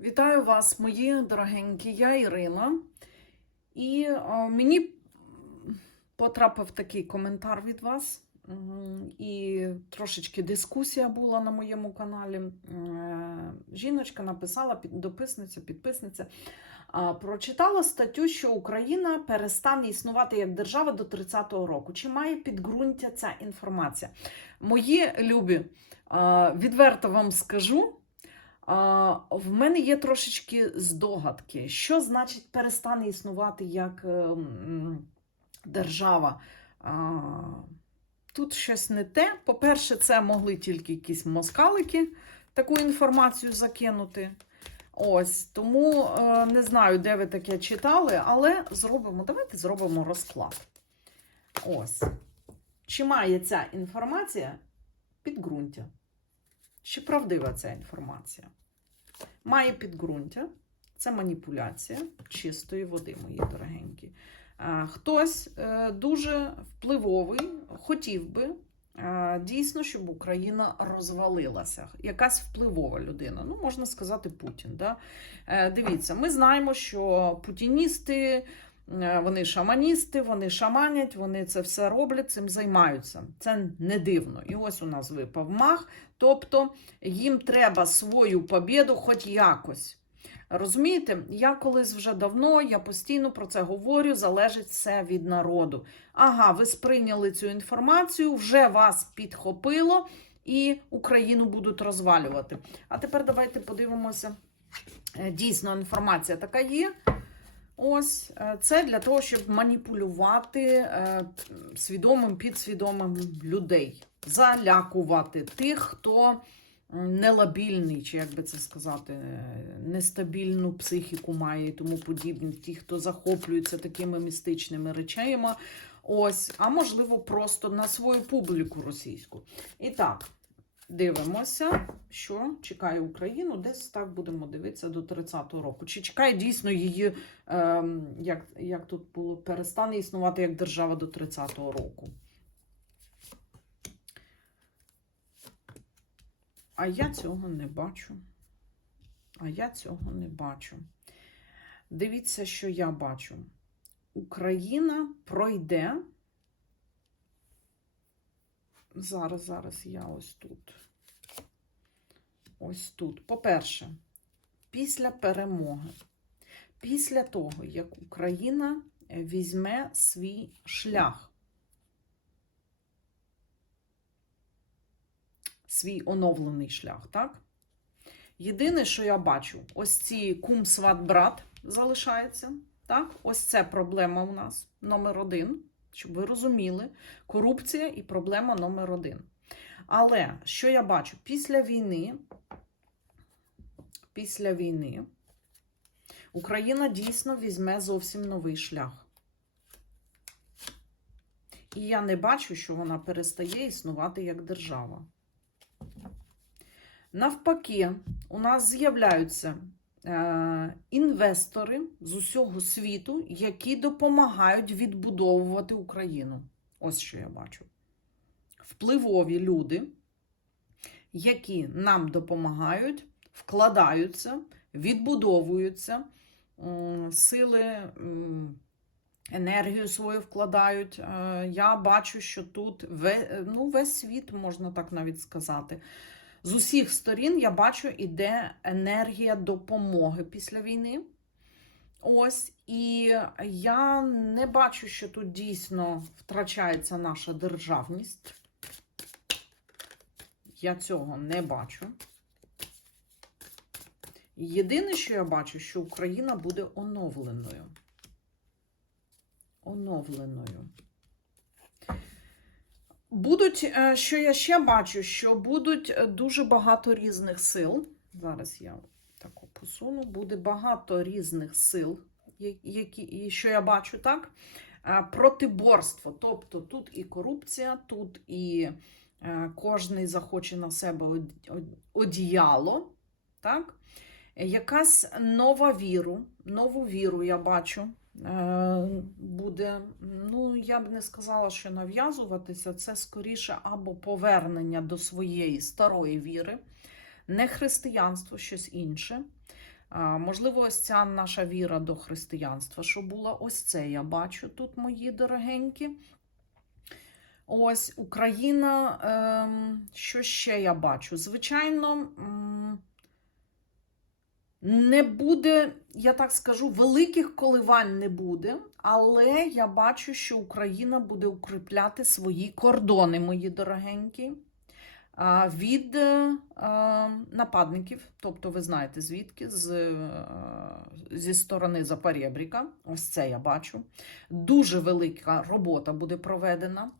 Вітаю вас, мої дорогенькі. Я Ірина. І е, мені потрапив такий коментар від вас. І трошечки дискусія була на моєму каналі. Е, Жіночка написала, дописниця, підписниця. Прочитала статтю, що Україна перестане існувати як держава до 30-го року. Чи має підґрунтя ця інформація? Мої любі, відверто вам скажу, в мене є трошечки здогадки, що значить перестане існувати як е, держава. Тут щось не те. По-перше, це могли тільки якісь москалики таку інформацію закинути. Ось, тому е, не знаю, де ви таке читали, але зробимо, давайте зробимо розклад. Ось. Чи має ця інформація підґрунтя? Чи правдива ця інформація? Має підґрунтя. Це маніпуляція чистої води, мої дорогенькі. Хтось е, дуже впливовий, хотів би е, дійсно, щоб Україна розвалилася. Якась впливова людина. Ну, можна сказати, Путін. Да? Е, Дивіться, ми знаємо, що путіністи. Е, Вони шаманісти, вони шаманять, вони це все роблять, цим займаються. Це не дивно. І ось у нас випав мах. Тобто їм треба свою побіду хоч якось. Розумієте, я колись вже давно, я постійно про це говорю, залежить все від народу. Ага, ви сприйняли цю інформацію, вже вас підхопило і Україну будуть розвалювати. А тепер давайте подивимося. Е, Дійсно, інформація така є. Ось е, це для того, щоб маніпулювати е, свідомим, підсвідомим людей, залякувати тих, хто нелабільний, чи як би це сказати, е, нестабільну психіку має і тому подібне, ті, хто захоплюються такими містичними речами. Ось, а можливо, просто на свою публіку російську. І так, дивимося, що чекає Україну. Десь так будемо дивитися до 30-го року. Чи чекає дійсно її, ем, як, як тут було, перестане існувати як держава до 30-го року? А я цього не бачу. А я цього не бачу. Дивіться, що я бачу. Україна пройде. Зараз, зараз я ось тут. Ось тут. По-перше, після перемоги, після того, як Україна візьме свій шлях, свій оновлений шлях, так? Єдине, що я бачу, ось ці кум сват брат залишається. Так? Ось це проблема у нас номер один. Щоб ви розуміли, корупція і проблема номер один. Але що я бачу? Після війни, після війни Україна дійсно візьме зовсім новий шлях. І я не бачу, що вона перестає існувати як держава. Навпаки, у нас з'являються інвестори з усього світу, які допомагають відбудовувати Україну. Ось що я бачу. Впливові люди, які нам допомагають, вкладаються, відбудовуються, сили, енергію свою вкладають. Е, Я бачу, що тут ну, весь світ, можна так навіть сказати. З усіх сторін я бачу, іде енергія допомоги після війни. Ось, і я не бачу, що тут дійсно втрачається наша державність. Я цього не бачу. Єдине, що я бачу, що Україна буде оновленою. Оновленою. Будуть, е, що я ще бачу, що будуть е, дуже багато різних сил. Зараз я таку посуну. Буде багато різних сил, які, що я бачу, так? Е, Протиборство. Тобто тут і корупція, тут і кожний захоче на себе од- од- одіяло. Так? Якась нова віру, нову віру я бачу. Е, Буде, ну я б не сказала, що нав'язуватися, це скоріше або повернення до своєї старої віри, не християнство, щось інше. Можливо, ось ця наша віра до християнства, що була, ось це я бачу тут, мої дорогенькі. Ось Україна. Ем, що ще я бачу? Звичайно, не буде, я так скажу, великих коливань не буде, але я бачу, що Україна буде укріпляти свої кордони, мої дорогенькі, від е, нападників. Тобто, ви знаєте, звідки? З, е, зі сторони Запорєбріка. Ось це я бачу. Дуже велика робота буде проведена.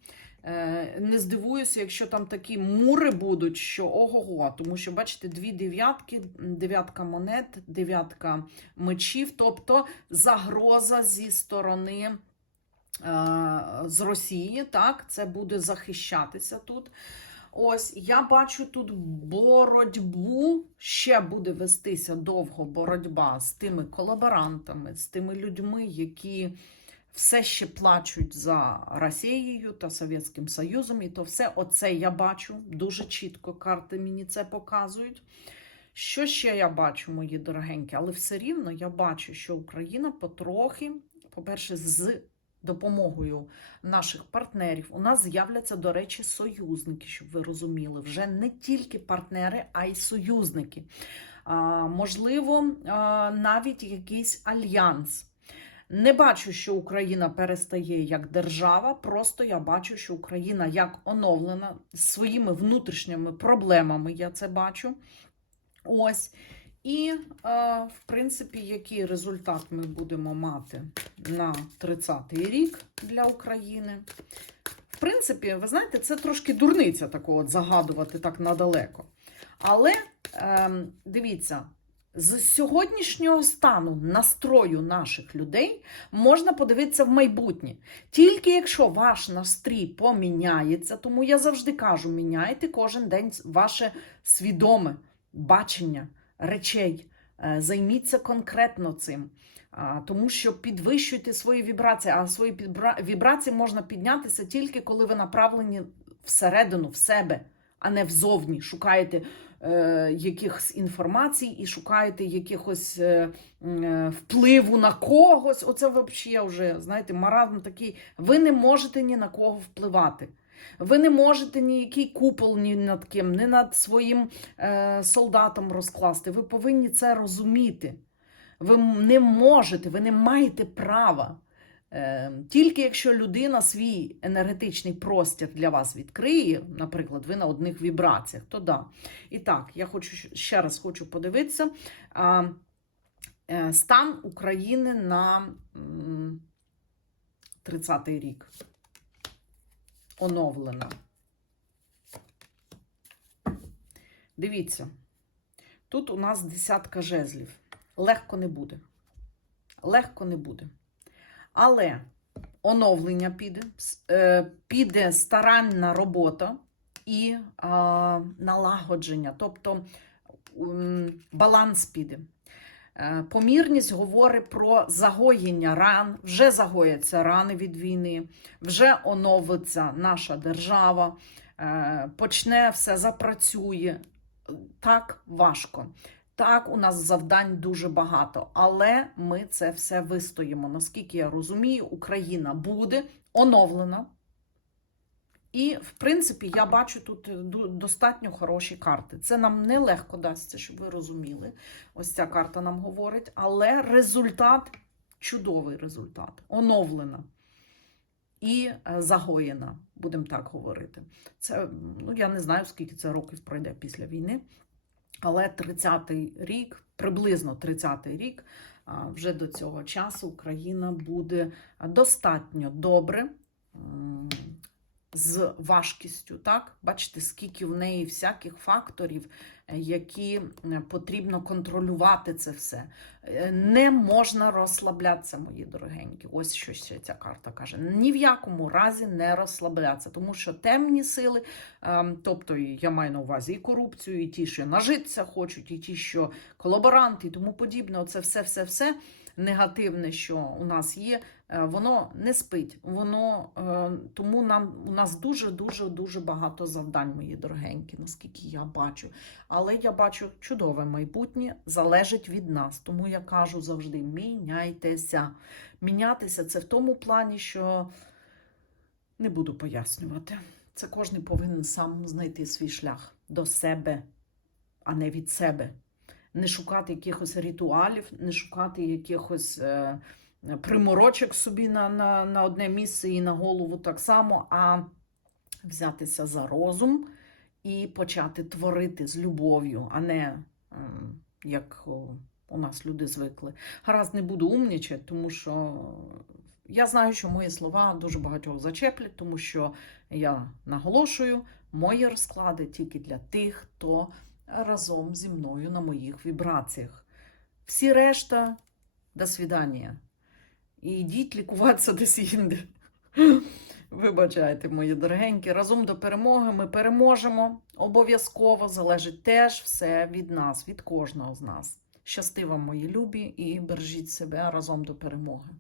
Е, Не здивуюся, якщо там такі мури будуть, що ого-го, тому що, бачите, дві дев'ятки, дев'ятка монет, дев'ятка мечів, тобто загроза зі сторони е, з Росії, так, це буде захищатися тут. Ось я бачу тут боротьбу, ще буде вестися довго боротьба з тими колаборантами, з тими людьми, які все ще плачуть за Росією та Совєтським Союзом, і то все оце я бачу дуже чітко. Карти мені це показують. Що ще я бачу, мої дорогенькі, але все рівно я бачу, що Україна потрохи, по-перше, з допомогою наших партнерів, у нас з'являться, до речі, союзники, щоб ви розуміли, вже не тільки партнери, а й союзники. А, можливо, навіть якийсь альянс. Не бачу, що Україна перестає як держава. Просто я бачу, що Україна як оновлена своїми внутрішніми проблемами. Я це бачу. Ось. І, е, в принципі, який результат ми будемо мати на 30-й рік для України. В принципі, ви знаєте, це трошки дурниця такого загадувати так надалеко. Але ем, дивіться, з сьогоднішнього стану настрою наших людей можна подивитися в майбутнє. Тільки якщо ваш настрій поміняється, тому я завжди кажу: міняйте кожен день ваше свідоме бачення речей, Е, займіться конкретно цим. Тому що підвищуйте свої вібрації, а свої вібрації можна піднятися тільки коли ви направлені всередину, в себе, а не взовні. Шукаєте е, якихось інформацій і шукаєте якихось е, е, впливу на когось. Оце взагалі вже, знаєте, маразм такий. Ви не можете ні на кого впливати. Ви не можете ніякий купол ні над ким, ні над своїм е, солдатом розкласти. Ви повинні це розуміти. Ви не можете, ви не маєте права. Е, тільки якщо людина свій енергетичний простір для вас відкриє, наприклад, ви на одних вібраціях, то да. І так, я хочу ще раз хочу подивитися е, стан України на 30-й рік. Оновлена. Дивіться, тут у нас десятка жезлів. Легко не буде. Легко не буде. Але оновлення піде, е, піде старанна робота і налагодження, тобто баланс піде. Е, Помірність говорить про загоєння ран, вже загояться рани від війни, вже оновиться наша держава, е, почне все запрацює. Так важко. Так, у нас завдань дуже багато, але ми це все вистоїмо. Наскільки я розумію, Україна буде оновлена. І, в принципі, я бачу тут достатньо хороші карти. Це нам нелегко дасться, щоб ви розуміли. Ось ця карта нам говорить, але результат чудовий результат, оновлена і е, загоєна, будемо так говорити. Це, ну, я не знаю, скільки це років пройде після війни. Але 30-й рік, приблизно 30-й рік, вже до цього часу Україна буде достатньо добре з важкістю. Так? Бачите, скільки в неї всяких факторів, е, які е, потрібно контролювати це все. Е, Не можна розслаблятися, мої дорогенькі. Ось що ще ця карта каже. Ні в якому разі не розслаблятися, тому що темні сили, тобто я маю на увазі і корупцію, і ті, що нажитися хочуть, і ті, що колаборанти, і тому подібне. Оце все, все, все негативне, що у нас є, воно не спить. Воно е, тому нам у нас дуже, дуже, дуже багато завдань, мої дорогенькі, наскільки я бачу. але я бачу чудове майбутнє залежить від нас. Тому я кажу завжди: міняйтеся. Мінятися це в тому плані, що не буду пояснювати. Це кожен повинен сам знайти свій шлях до себе, а не від себе. Не шукати якихось ритуалів, не шукати якихось е, приморочок собі на, на, на одне місце і на голову так само, а взятися за розум і почати творити з любов'ю, а не як у нас люди звикли. Гаразд не буду умнічати, тому що я знаю, що мої слова дуже багатьох зачеплять, тому що я наголошую, мої розклади тільки для тих, хто разом зі мною на моїх вібраціях. Всі решта, до свидання. І йдіть лікуватися десь інде. Вибачайте, мої дорогенькі, разом до перемоги ми переможемо. Обов'язково залежить теж все від нас, від кожного з нас. Щасти вам, мої любі, і бережіть себе разом до перемоги.